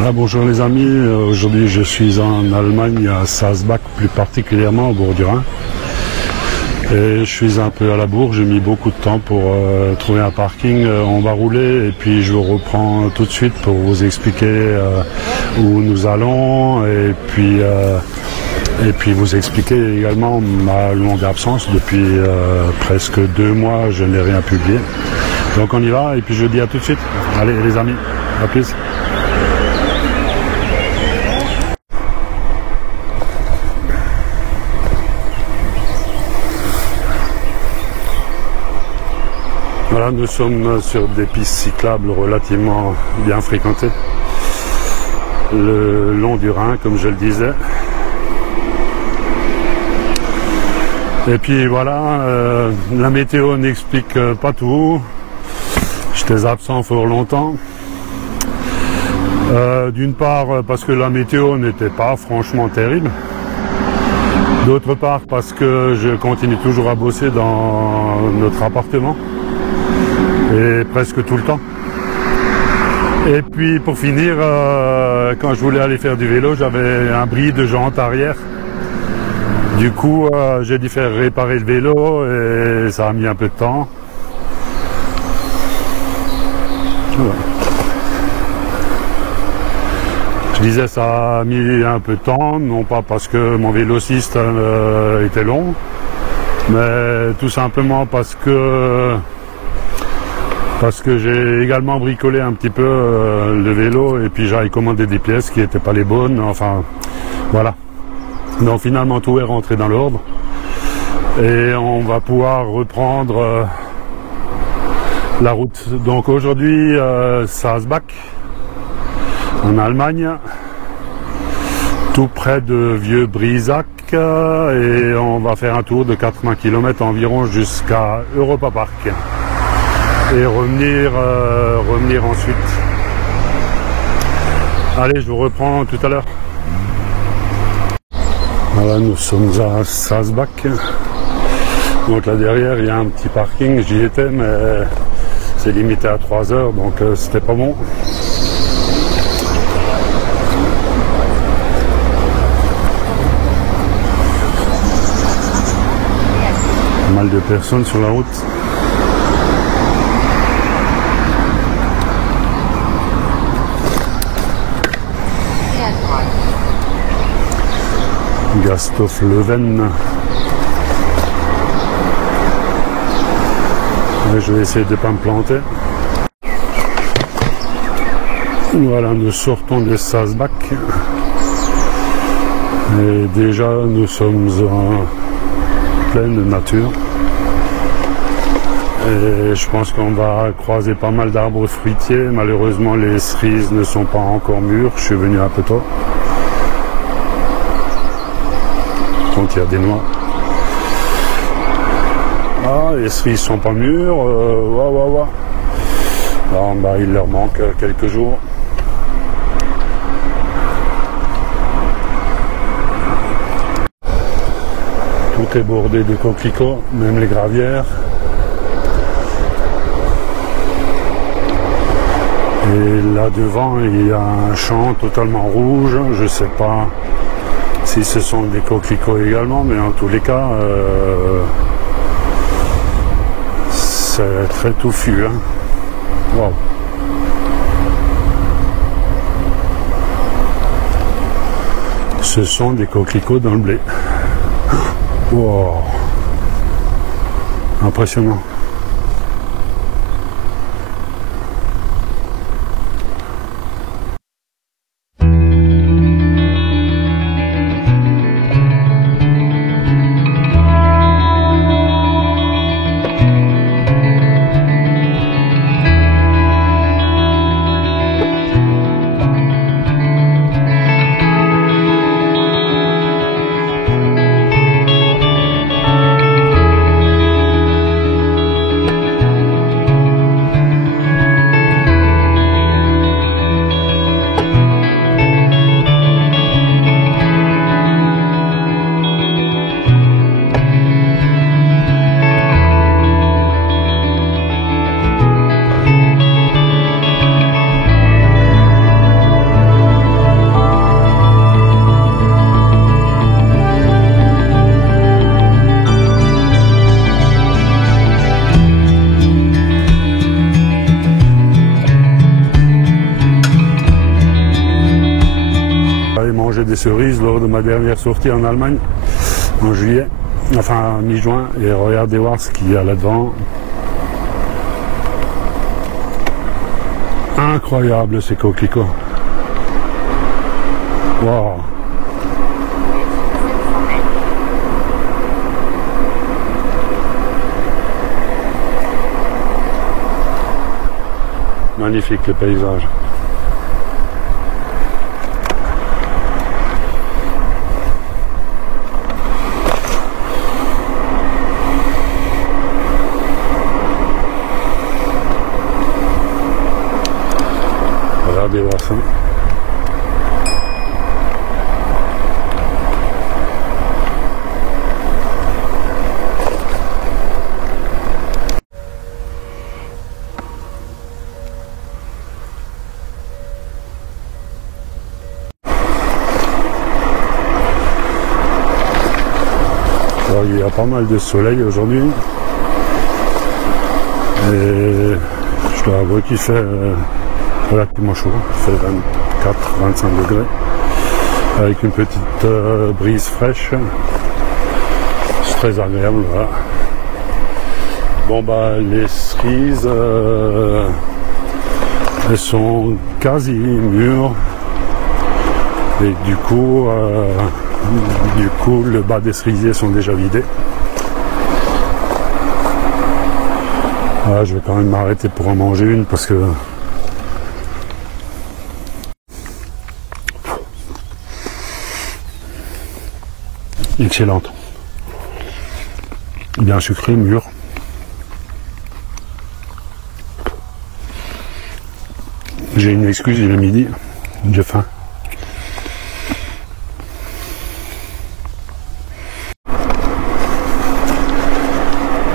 Voilà, bonjour les amis. Aujourd'hui je suis en Allemagne, à Salzbach, plus particulièrement au bord du Rhin. Et je suis un peu à la bourre, j'ai mis beaucoup de temps pour trouver un parking. On va rouler et puis je vous reprends tout de suite pour vous expliquer où nous allons et puis vous expliquer également ma longue absence. Depuis presque 2 mois, je n'ai rien publié. Donc on y va et puis je vous dis à tout de suite. Allez les amis, à plus. Voilà, nous sommes sur des pistes cyclables relativement bien fréquentées, le long du Rhin, comme je le disais. Et puis voilà, la météo n'explique pas tout. J'étais absent fort longtemps. D'une part parce que la météo n'était pas franchement terrible. D'autre part parce que je continue toujours à bosser dans notre appartement. Et presque tout le temps. Et puis pour finir, quand je voulais aller faire du vélo, j'avais un bris de jante arrière. Du coup, j'ai dû faire réparer le vélo et ça a mis un peu de temps. Voilà. Je disais ça a mis un peu de temps, non pas parce que mon vélociste était long, mais tout simplement parce que j'ai également bricolé un petit peu le vélo et puis j'avais commandé des pièces qui n'étaient pas les bonnes, enfin voilà. Donc finalement tout est rentré dans l'ordre et on va pouvoir reprendre la route. Donc aujourd'hui Salzbach en Allemagne, tout près de Vieux-Brisac, et on va faire un tour de 80 km environ jusqu'à Europa Park. Et revenir ensuite. Allez, je vous reprends tout à l'heure. Voilà, nous sommes à Salzbach. Donc là derrière, il y a un petit parking, j'y étais, mais c'est limité à 3 heures, donc c'était pas bon. Pas mal de personnes sur la route. Gasthof-Löwen. Je vais essayer de ne pas me planter. Voilà, nous sortons de Salzbach. Et déjà, nous sommes en pleine nature. Et je pense qu'on va croiser pas mal d'arbres fruitiers. Malheureusement, les cerises ne sont pas encore mûres. Je suis venu un peu tôt. Donc il y a des noix. Ah, les cerises sont pas mûres. Non, bah, il leur manque quelques jours. Tout est bordé de coquelicots, même les gravières. Et là devant, il y a un champ totalement rouge. Je ne sais pas si ce sont des coquelicots également, mais en tous les cas, c'est très touffu. Hein. Wow. Ce sont des coquelicots dans le blé. Wow. Impressionnant. mangé des cerises lors de ma dernière sortie en Allemagne, en juillet, enfin mi-juin, et regardez voir ce qu'il y a là-dedans. Incroyable ces coquelicots. Wow. Magnifique le paysage. Regardez voir ça. Alors, il y a pas mal de soleil aujourd'hui. Et je dois avouer qu'il fait relativement chaud. Il fait 24-25 degrés. Avec une petite brise fraîche. C'est très agréable. Voilà. Bon bah les cerises elles sont quasi mûres. Et du coup le bas des cerisiers sont déjà vidés. Voilà, je vais quand même m'arrêter pour en manger une parce que excellente. Bien sucrée, mûre. J'ai une excuse, il est midi, j'ai faim.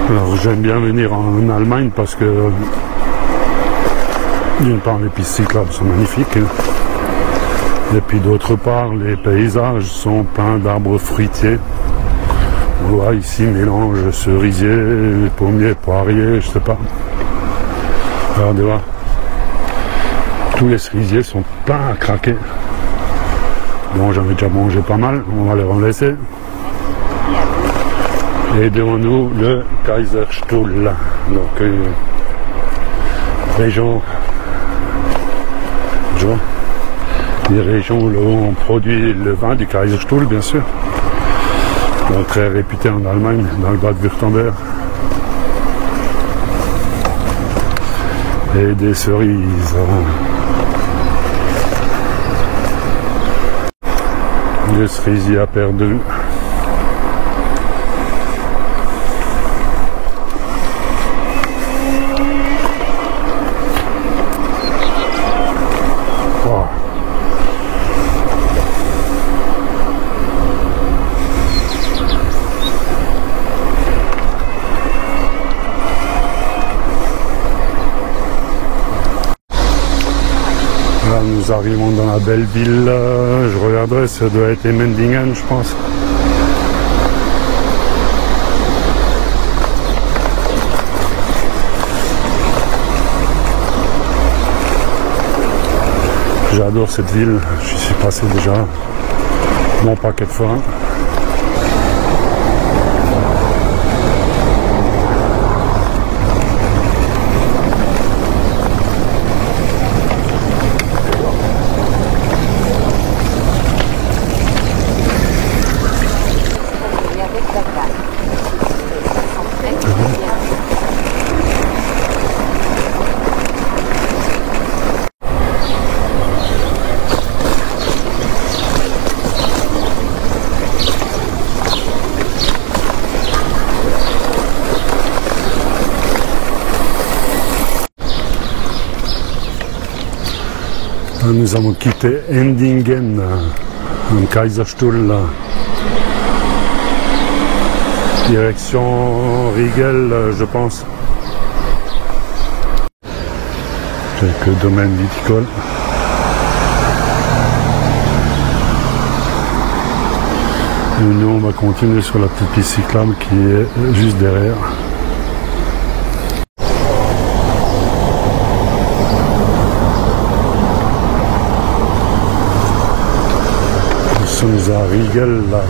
Alors j'aime bien venir en Allemagne parce que d'une part les pistes cyclables sont magnifiques et puis d'autre part les paysages sont pleins d'arbres fruitiers. On voit ici mélange cerisier, pommier, poirier, je sais pas. Regardez voir. Tous les cerisiers sont pleins à craquer. Bon, j'en ai déjà mangé pas mal, on va les en laisser. Et devant nous, le Kaiserstuhl, donc région, des régions où on produit le vin du Kaiserstuhl, bien sûr. Donc très réputé en Allemagne, dans le Bade-Württemberg. Et des cerises. Des cerisiers à perte de vue. Wow. Là, nous arrivons dans la belle ville. Je regarderai, ça doit être Emmendingen, je pense. J'adore cette ville, j'y suis passé déjà mon paquet de fois. Nous avons quitté Emmendingen, en Kaiserstuhl, direction Riegel, je pense. Quelques domaines viticoles. Et nous, on va continuer sur la petite piste cyclable qui est juste derrière. à Riegel, là.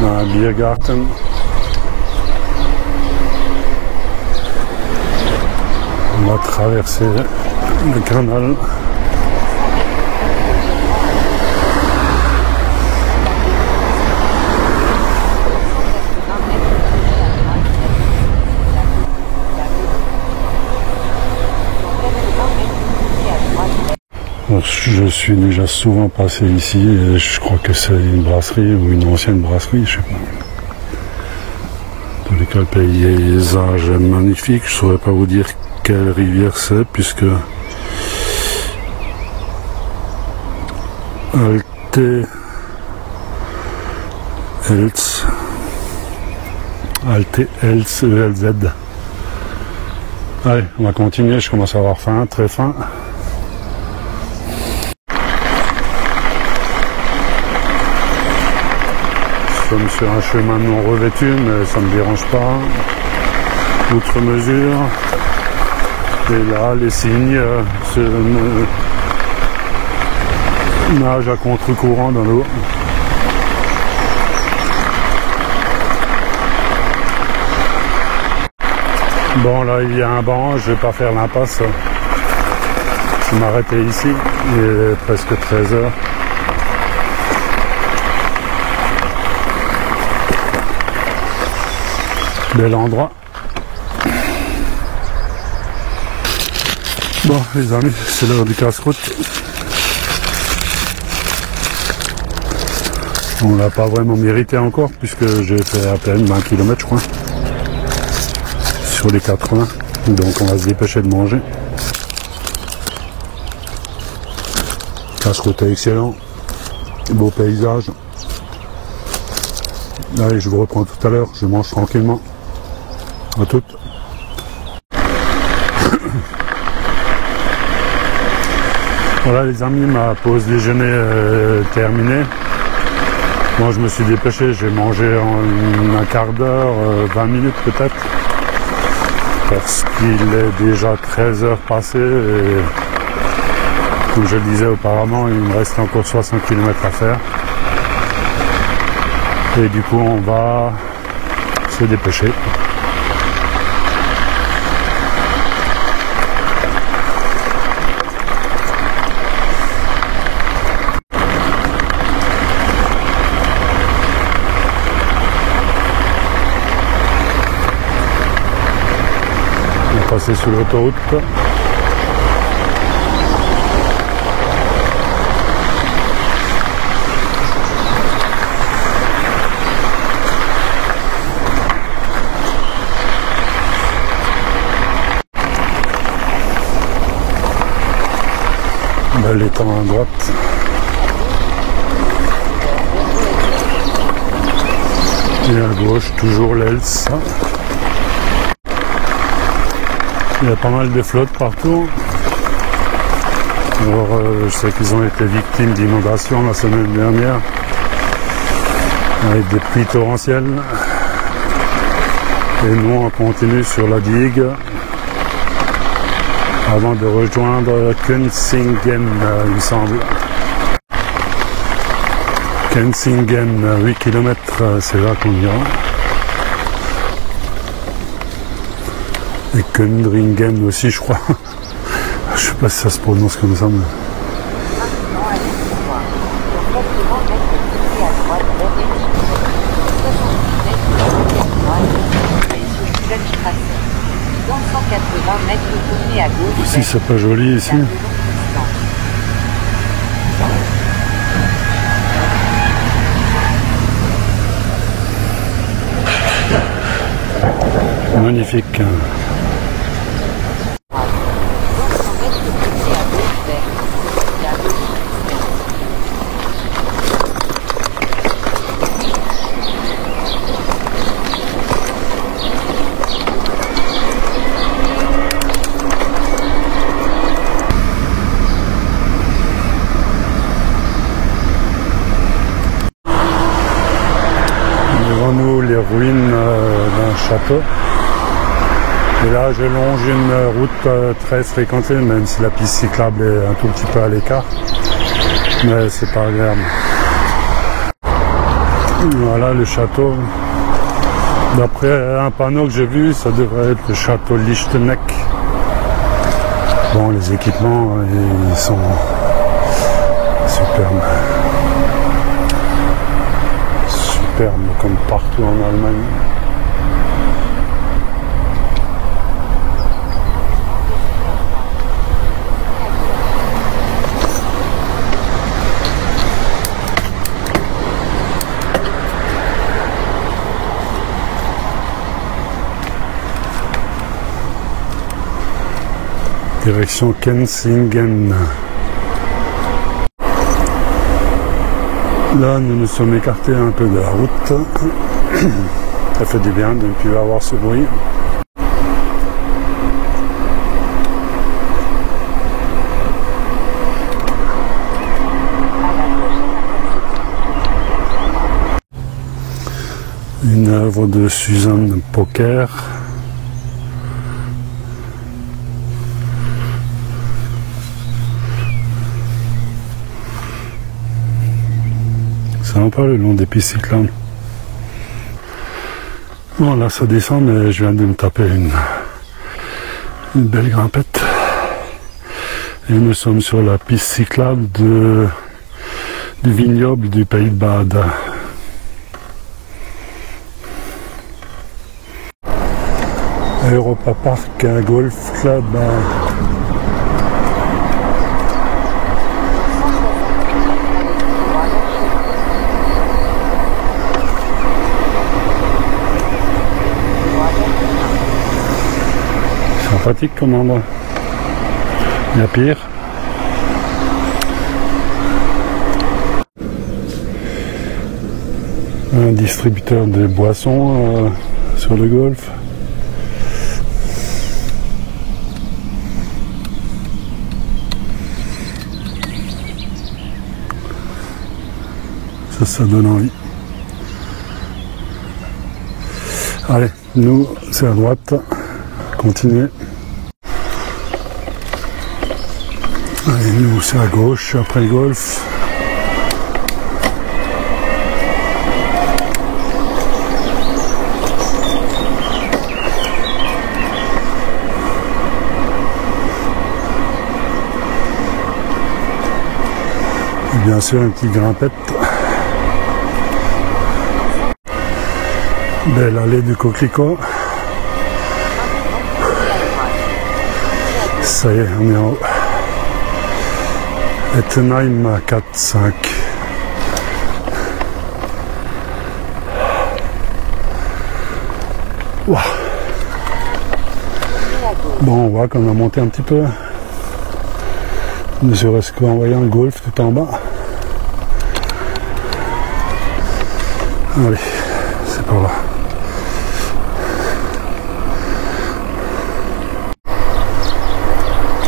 Dans un Biergarten. On va traverser le canal. Je suis déjà souvent passé ici et je crois que c'est une brasserie ou une ancienne brasserie, je sais pas. Dans les cas, le paysage est magnifique. Je ne saurais pas vous dire quelle rivière c'est puisque Alte Elz, ELZ. Allez, on va continuer, je commence à avoir faim, très faim. Nous sommes sur un chemin non revêtu, mais ça ne me dérange pas. Outre mesure. Et là, les cygnes nagent à contre-courant dans l'eau. Bon, là, il y a un banc, je vais pas faire l'impasse. Je vais m'arrêter ici. Il est presque 13 h. Bel endroit. Bon les amis, c'est l'heure du casse-croûte. On l'a pas vraiment mérité encore puisque j'ai fait à peine 20 km je crois. Sur les 80. Donc on va se dépêcher de manger. Casse-croûte est excellent. Beau paysage. Allez, je vous reprends tout à l'heure, je mange tranquillement. À toutes. Voilà les amis, ma pause déjeuner terminée. Moi je me suis dépêché, j'ai mangé en un quart d'heure, 20 minutes peut-être. Parce qu'il est déjà 13 h passées et comme je le disais auparavant, il me reste encore 60 km à faire. Et du coup on va se dépêcher. Passer sur l'autoroute. Bel étang à droite. Et à gauche, toujours l'Elz. Il y a pas mal de flottes partout. Alors, je sais qu'ils ont été victimes d'inondations la semaine dernière, avec des pluies torrentielles. Et nous, on continue sur la digue avant de rejoindre Kensingen, il me semble. Kensingen, 8 km, c'est là qu'on ira. Et Kundringen aussi, je crois. Je sais pas si ça se prononce comme ça. Mais... Si c'est pas joli ici. Magnifique. Devant nous, les ruines d'un château. Et là, je longe une route très fréquentée, même si la piste cyclable est un tout petit peu à l'écart. Mais c'est pas agréable. Voilà le château. D'après un panneau que j'ai vu, ça devrait être le château Lichtenegg. Bon, les équipements, ils sont superbes. Superbes, comme partout en Allemagne. Direction Kensingen. Là, nous nous sommes écartés un peu de la route. Ça fait du bien de ne plus avoir ce bruit. Une œuvre de Susan Poker. Ça va pas le long des pistes cyclables. Bon là ça descend, mais je viens de me taper une belle grimpette. Et nous sommes sur la piste cyclable du vignoble du Pays de Bade. Europa Park Golf Club. Sympathique comme endroit. Il y a pire. Un distributeur de boissons sur le golf. Ça donne envie. Allez, nous c'est à droite. Continuez. Allez, nous c'est à gauche après le golf. Et bien sûr, une petite grimpette. Belle allée du coquelicot. Ça y est, on est en haut. Ettenheim à 4-5. Wow. Bon, on voit qu'on a monté un petit peu. Ne serait-ce qu'en voyant le golf tout en bas. Allez, c'est par là.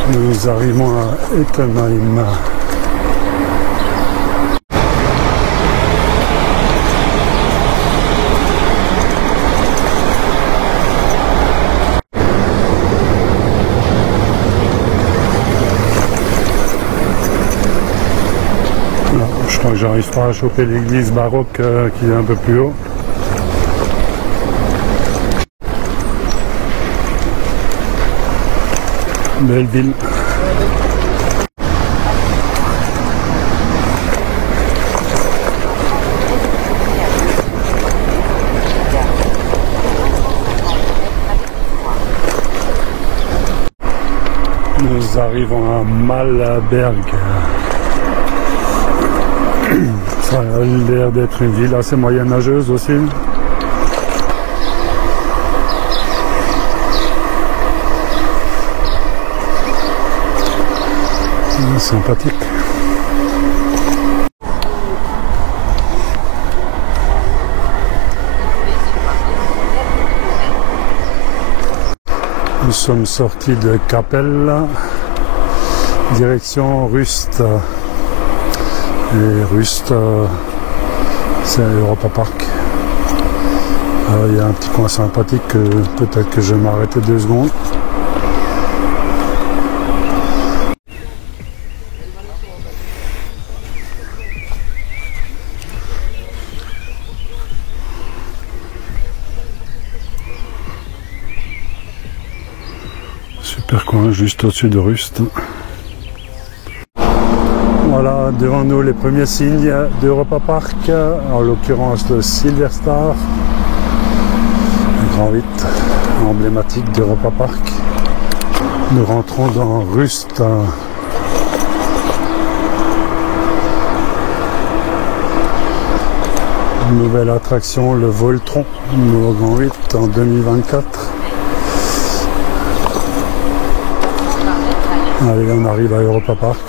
Nous arrivons à Ettenheim. Je crois que j'arrive pas à choper l'église baroque qui est un peu plus haut. Belle ville. Nous arrivons à Malberg. Ça a l'air d'être une ville assez moyenâgeuse aussi. Sympathique. Nous sommes sortis de Kappel, direction Rust. Et Rust, c'est Europa Park. Il y a un petit coin sympathique, peut-être que je vais m'arrêter 2 secondes. Super coin, juste au-dessus de Rust. Voilà, devant nous les premiers signes d'Europa Park, en l'occurrence le Silver Star, un grand 8 emblématique d'Europa Park. Nous rentrons dans Rust. Nouvelle attraction, le Voltron, nouveau grand 8 en 2024. Allez, on arrive à Europa Park.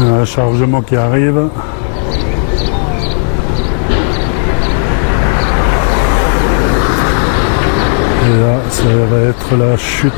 Un chargement qui arrive. Et là, ça va être la chute.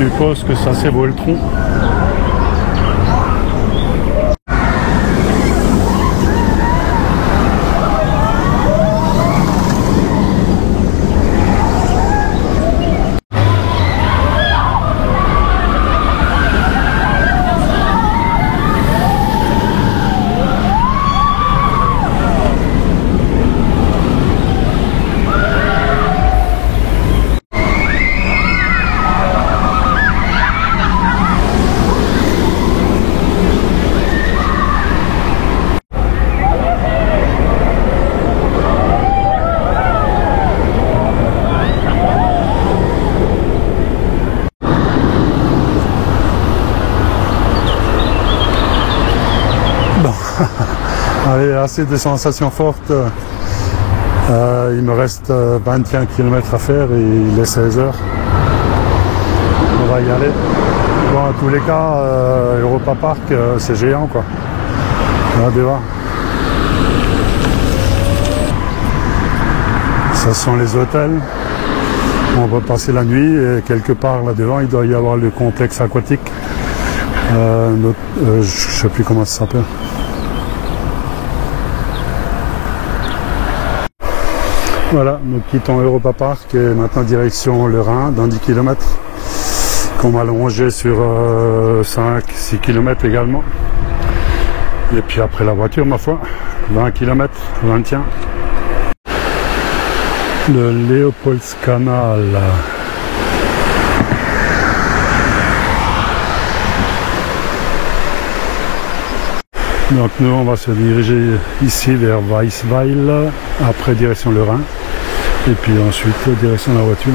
Je suppose que ça c'est Voltron. Allez, assez de sensations fortes. Il me reste 21 km à faire et il est 16 h. On va y aller. Bon, en tous les cas, Europa Park, c'est géant quoi. Regardez voir. Ça sont les hôtels. On va passer la nuit et quelque part là-devant, il doit y avoir le complexe aquatique. Je ne sais plus comment ça s'appelle. Voilà, nous quittons Europa Park et maintenant direction le Rhin dans 10 km qu'on va longer sur 5-6 km également. Et puis après la voiture, ma foi, 20 km, 21. Le Leopoldskanal. Donc nous on va se diriger ici vers Weisweil, après direction le Rhin, et puis ensuite direction la voiture.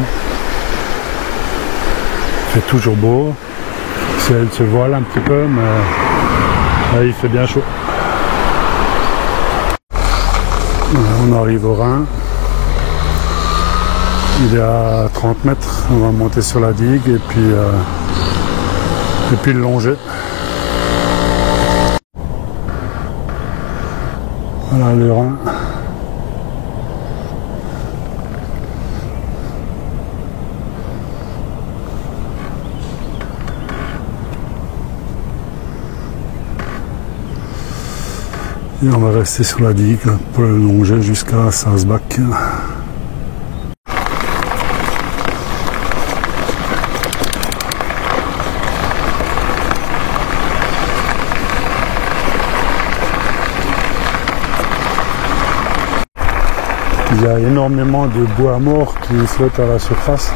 Il fait toujours beau, Elle se voile un petit peu, mais là, il fait bien chaud. On arrive au Rhin. Il est à 30 mètres. On va monter sur la digue et puis le longer. Voilà le Rhin. Et on va rester sur la digue pour le longer jusqu'à Salzbach. Il y a énormément de bois mort qui flotte à la surface.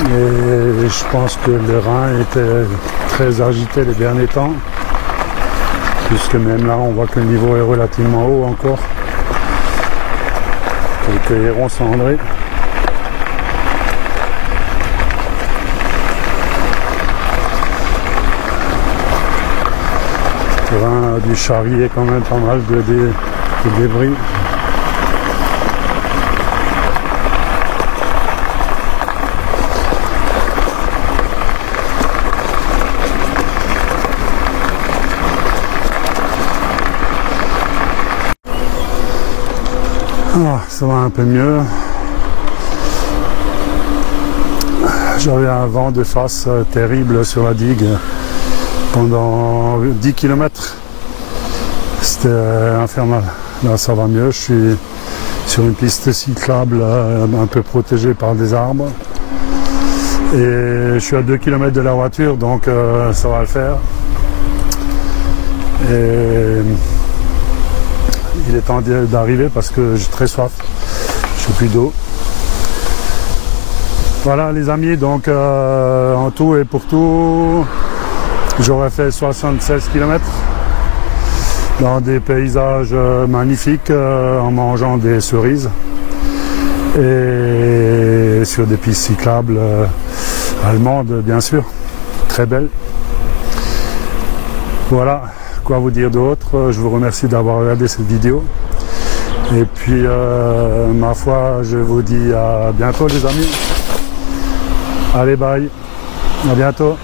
Et je pense que le Rhin était très agité les derniers temps. Puisque même là, on voit que le niveau est relativement haut encore. Quelques hérons cendrés. Le terrain du Charrier quand même pas mal de débris. Ah, ça va un peu mieux. J'avais un vent de face terrible sur la digue pendant 10 km. C'était infernal. Là, ça va mieux. Je suis sur une piste cyclable un peu protégée par des arbres. Et je suis à 2 km de la voiture, donc ça va le faire. Et il est temps d'arriver parce que j'ai très soif. Je n'ai plus d'eau. Voilà les amis, donc en tout et pour tout, j'aurais fait 76 km dans des paysages magnifiques en mangeant des cerises et sur des pistes cyclables allemandes bien sûr, très belles. Voilà. Quoi vous dire d'autre? Je vous remercie d'avoir regardé cette vidéo. Et puis, ma foi, je vous dis à bientôt les amis. Allez, bye. À bientôt.